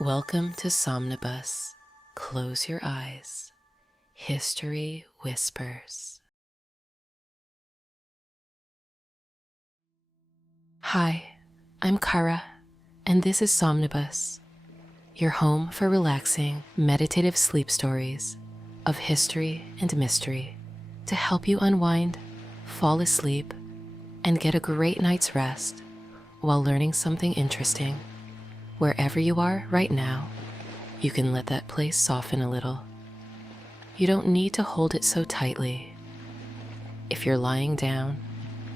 Welcome to Somnibus. Close your eyes. History whispers. Hi, I'm Kara, and this is Somnibus, your home for relaxing, meditative sleep stories of history and mystery to help you unwind, fall asleep, and get a great night's rest while learning something interesting. Wherever you are right now, you can let that place soften a little. You don't need to hold it so tightly. If you're lying down,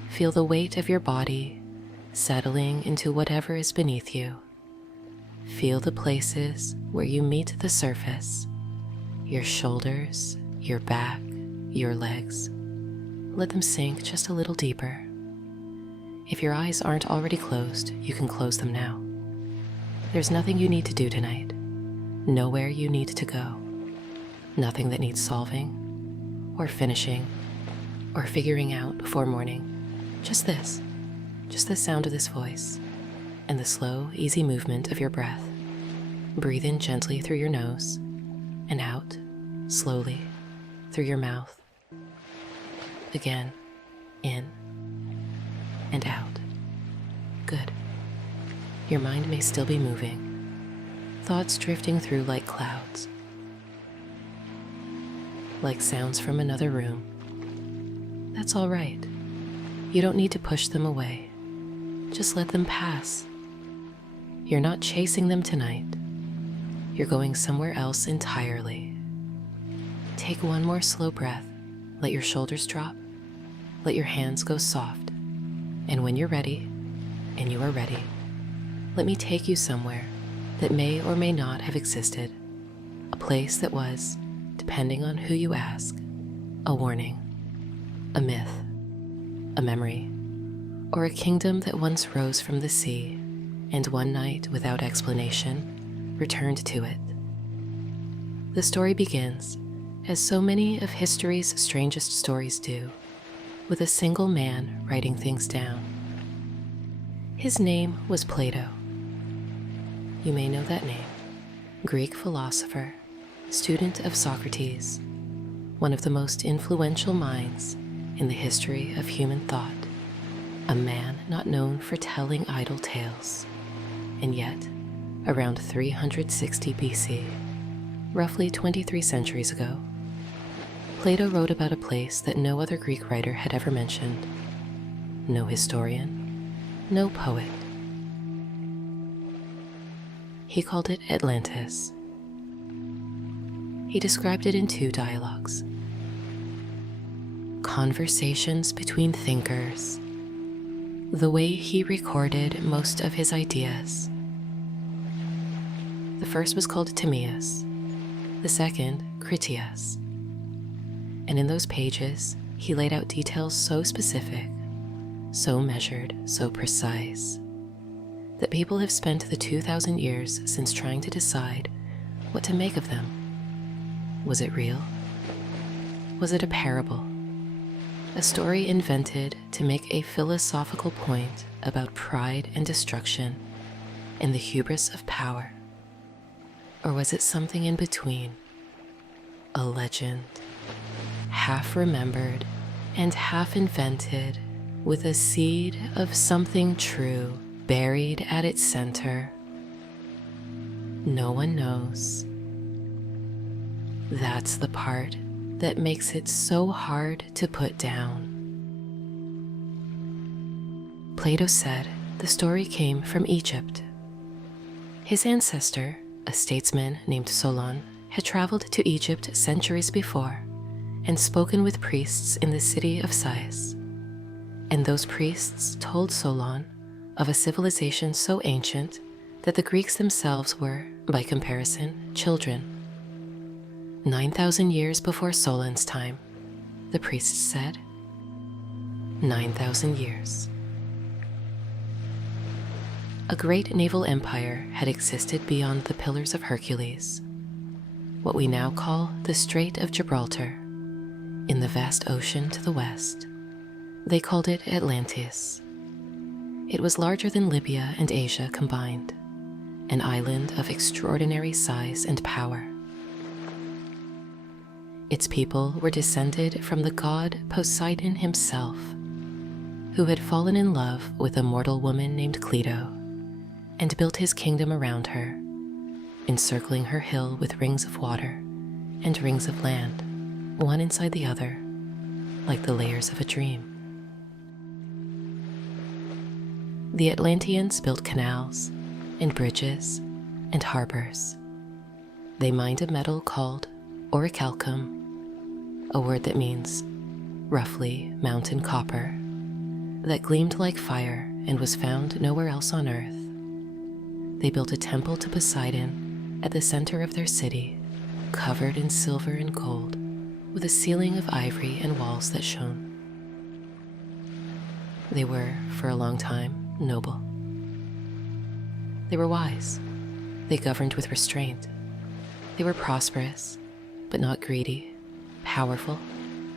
feel the weight of your body settling into whatever is beneath you. Feel the places where you meet the surface, your shoulders, your back, your legs. Let them sink just a little deeper. If your eyes aren't already closed, you can close them now. There's nothing you need to do tonight, nowhere you need to go, nothing that needs solving, or finishing, or figuring out before morning. Just the sound of this voice, and the slow, easy movement of your breath. Breathe in gently through your nose, and out, slowly, through your mouth. Again, in, and out. Good. Your mind may still be moving, thoughts drifting through like clouds, like sounds from another room. That's all right. You don't need to push them away. Just let them pass. You're not chasing them tonight. You're going somewhere else entirely. Take one more slow breath. Let your shoulders drop. Let your hands go soft. And when you're ready, and you are ready, let me take you somewhere that may or may not have existed, a place that was, depending on who you ask, a warning, a myth, a memory, or a kingdom that once rose from the sea and one night, without explanation, returned to it. The story begins, as so many of history's strangest stories do, with a single man writing things down. His name was Plato. You may know that name. Greek philosopher, student of Socrates, one of the most influential minds in the history of human thought, a man not known for telling idle tales. And yet, around 360 BC, roughly 23 centuries ago, Plato wrote about a place that no other Greek writer had ever mentioned. No historian, no poet. He called it Atlantis. He described it in two dialogues. Conversations between thinkers, the way he recorded most of his ideas. The first was called Timaeus, the second Critias. And in those pages, he laid out details so specific, so measured, so precise, that people have spent the 2,000 years since trying to decide what to make of them. Was it real? Was it a parable? A story invented to make a philosophical point about pride and destruction and the hubris of power? Or was it something in between? A legend, half remembered and half invented, with a seed of something true buried at its center? No one knows. That's the part that makes it so hard to put down. Plato said the story came from Egypt. His ancestor, a statesman named Solon, had traveled to Egypt centuries before and spoken with priests in the city of Sais. And those priests told Solon of a civilization so ancient that the Greeks themselves were, by comparison, children. 9,000 years before Solon's time, the priests said. 9,000 years. A great naval empire had existed beyond the Pillars of Hercules, what we now call the Strait of Gibraltar, in the vast ocean to the west. They called it Atlantis. It was larger than Libya and Asia combined, an island of extraordinary size and power. Its people were descended from the god Poseidon himself, who had fallen in love with a mortal woman named Cleito and built his kingdom around her, encircling her hill with rings of water and rings of land, one inside the other, like the layers of a dream. The Atlanteans built canals and bridges and harbors. They mined a metal called orichalcum, a word that means, roughly, mountain copper, that gleamed like fire and was found nowhere else on earth. They built a temple to Poseidon at the center of their city, covered in silver and gold, with a ceiling of ivory and walls that shone. They were, for a long time, noble. They were wise. They governed with restraint. They were prosperous, but not greedy, powerful,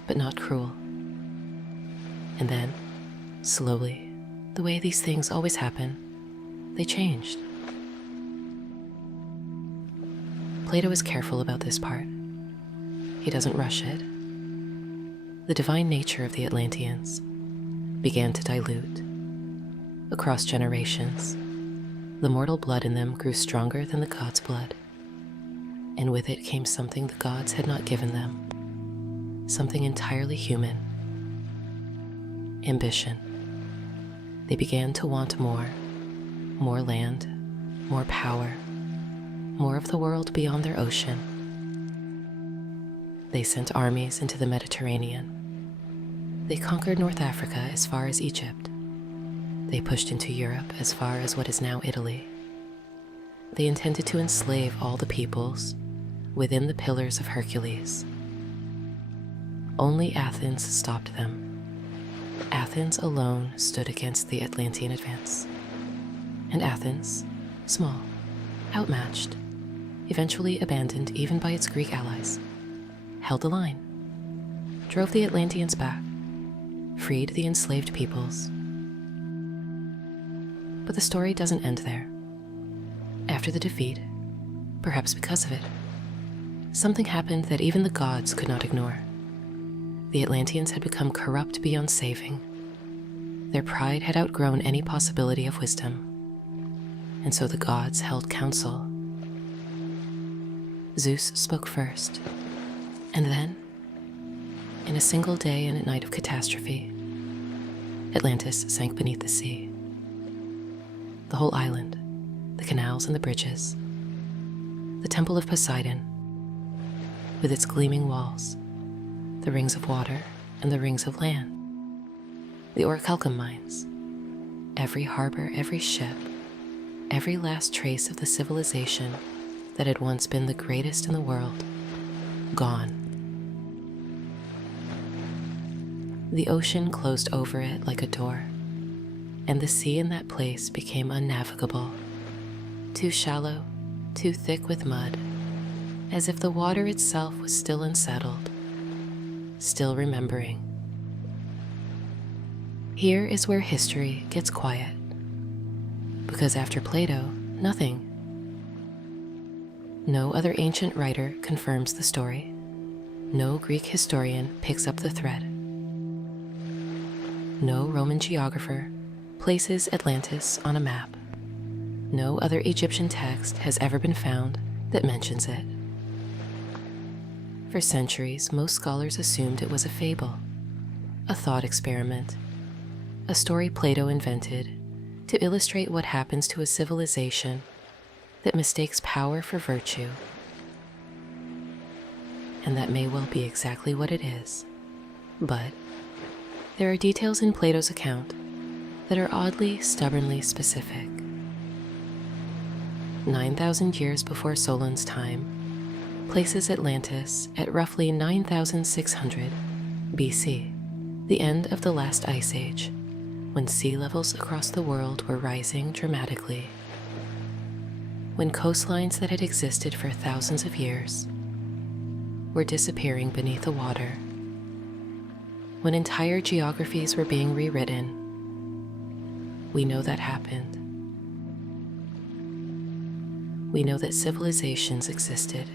but not cruel. And then, slowly, the way these things always happen, they changed. Plato is careful about this part. He doesn't rush it. The divine nature of the Atlanteans began to dilute. Across generations, the mortal blood in them grew stronger than the gods' blood, and with it came something the gods had not given them, something entirely human: ambition. They began to want more land, more power, more of the world beyond their ocean. They sent armies into the Mediterranean. They conquered North Africa as far as Egypt. They pushed into Europe as far as what is now Italy. They intended to enslave all the peoples within the Pillars of Hercules. Only Athens stopped them. Athens alone stood against the Atlantean advance. And Athens, small, outmatched, eventually abandoned even by its Greek allies, held the line, drove the Atlanteans back, freed the enslaved peoples. But the story doesn't end there. After the defeat, perhaps because of it, something happened that even the gods could not ignore. The Atlanteans had become corrupt beyond saving. Their pride had outgrown any possibility of wisdom, and so the gods held council. Zeus spoke first, and then, in a single day and a night of catastrophe, Atlantis sank beneath the sea. The whole island, the canals and the bridges, the temple of Poseidon, with its gleaming walls, the rings of water and the rings of land, the orichalcum mines, every harbor, every ship, every last trace of the civilization that had once been the greatest in the world, gone. The ocean closed over it like a door, and the sea in that place became unnavigable, too shallow, too thick with mud, as if the water itself was still unsettled, still remembering. Here is where history gets quiet, because after Plato, nothing. No other ancient writer confirms the story. No Greek historian picks up the thread. No Roman geographer places Atlantis on a map. No other Egyptian text has ever been found that mentions it. For centuries, most scholars assumed it was a fable, a thought experiment, a story Plato invented to illustrate what happens to a civilization that mistakes power for virtue. And that may well be exactly what it is. But there are details in Plato's account that are oddly, stubbornly specific. 9,000 years before Solon's time places Atlantis at roughly 9,600 BC, the end of the last ice age, when sea levels across the world were rising dramatically, when coastlines that had existed for thousands of years were disappearing beneath the water, when entire geographies were being rewritten. We know that happened. we know that civilizations existed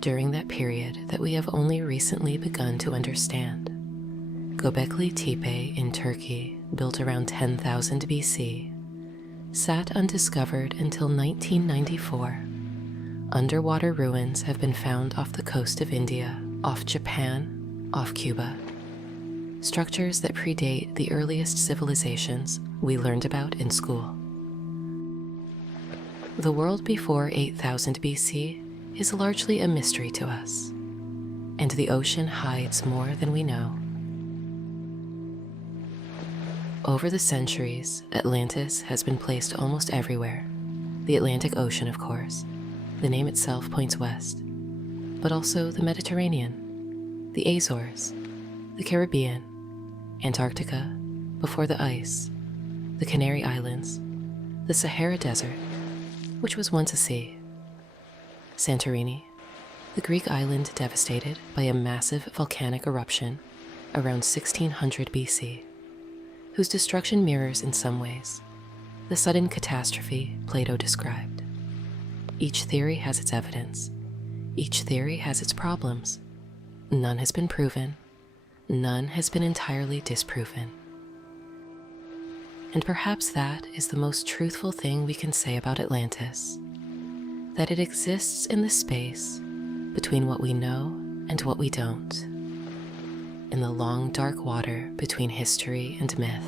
during that period that we have only recently begun to understand. Göbekli Tepe in Turkey, built around 10,000 BC, sat undiscovered until 1994. Underwater ruins have been found off the coast of India, off Japan, off Cuba. Structures that predate the earliest civilizations we learned about in school. The world before 8000 BC is largely a mystery to us, and the ocean hides more than we know. Over the centuries, Atlantis has been placed almost everywhere. The Atlantic Ocean, of course. The name itself points west, but also the Mediterranean, the Azores, the Caribbean, Antarctica, before the ice, the Canary Islands, the Sahara Desert, which was once a sea, Santorini, the Greek island devastated by a massive volcanic eruption around 1600 BC, whose destruction mirrors in some ways the sudden catastrophe Plato described. Each theory has its evidence. Each theory has its problems. None has been proven. None has been entirely disproven. And perhaps that is the most truthful thing we can say about Atlantis, that it exists in the space between what we know and what we don't, in the long dark water between history and myth.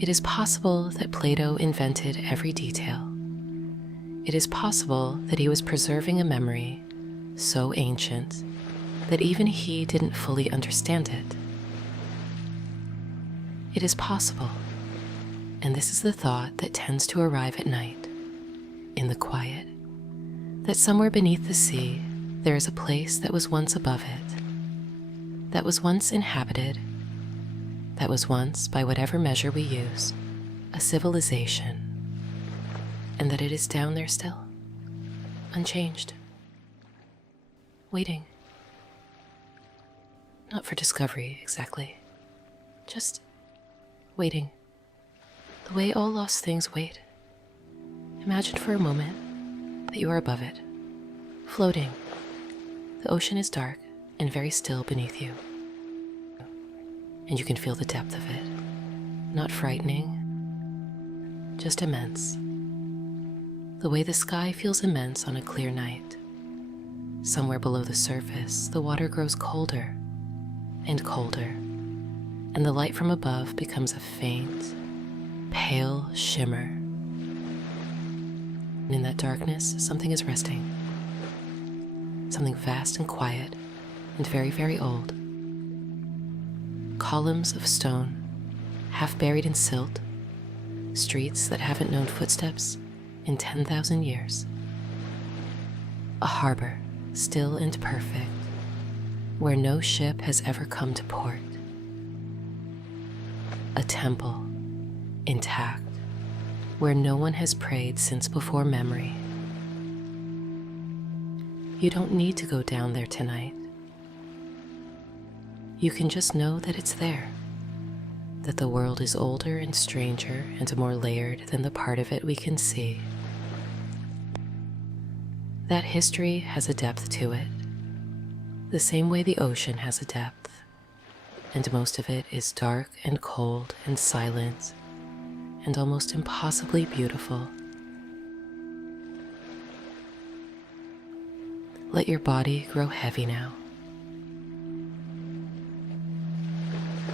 It is possible that Plato invented every detail. It is possible that he was preserving a memory so ancient that even he didn't fully understand it. It is possible, and this is the thought that tends to arrive at night, in the quiet, that somewhere beneath the sea there is a place that was once above it, that was once inhabited, that was once, by whatever measure we use, a civilization, and that it is down there still, unchanged, waiting. Not for discovery, exactly. Just waiting. The way all lost things wait. Imagine for a moment that you are above it, floating. The ocean is dark and very still beneath you, and you can feel the depth of it. Not frightening, just immense. The way the sky feels immense on a clear night. Somewhere below the surface, the water grows colder and colder, and the light from above becomes a faint, pale shimmer. And in that darkness, something is resting. Something vast and quiet and very, very old. Columns of stone, half buried in silt, streets that haven't known footsteps in 10,000 years. A harbor, still and perfect, where no ship has ever come to port. A temple, intact, where no one has prayed since before memory. You don't need to go down there tonight. You can just know that it's there, that the world is older and stranger and more layered than the part of it we can see. That history has a depth to it, the same way the ocean has a depth, and most of it is dark and cold and silent and almost impossibly beautiful. Let your body grow heavy now.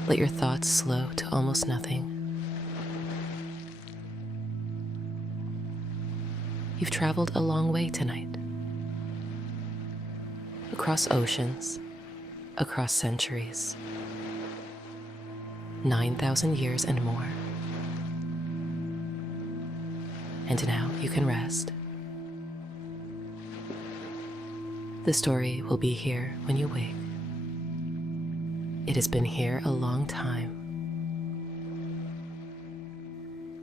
Let your thoughts slow to almost nothing. You've traveled a long way tonight. Across oceans, across centuries, 9,000 years and more. And now you can rest. The story will be here when you wake. It has been here a long time.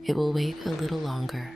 It will wait a little longer.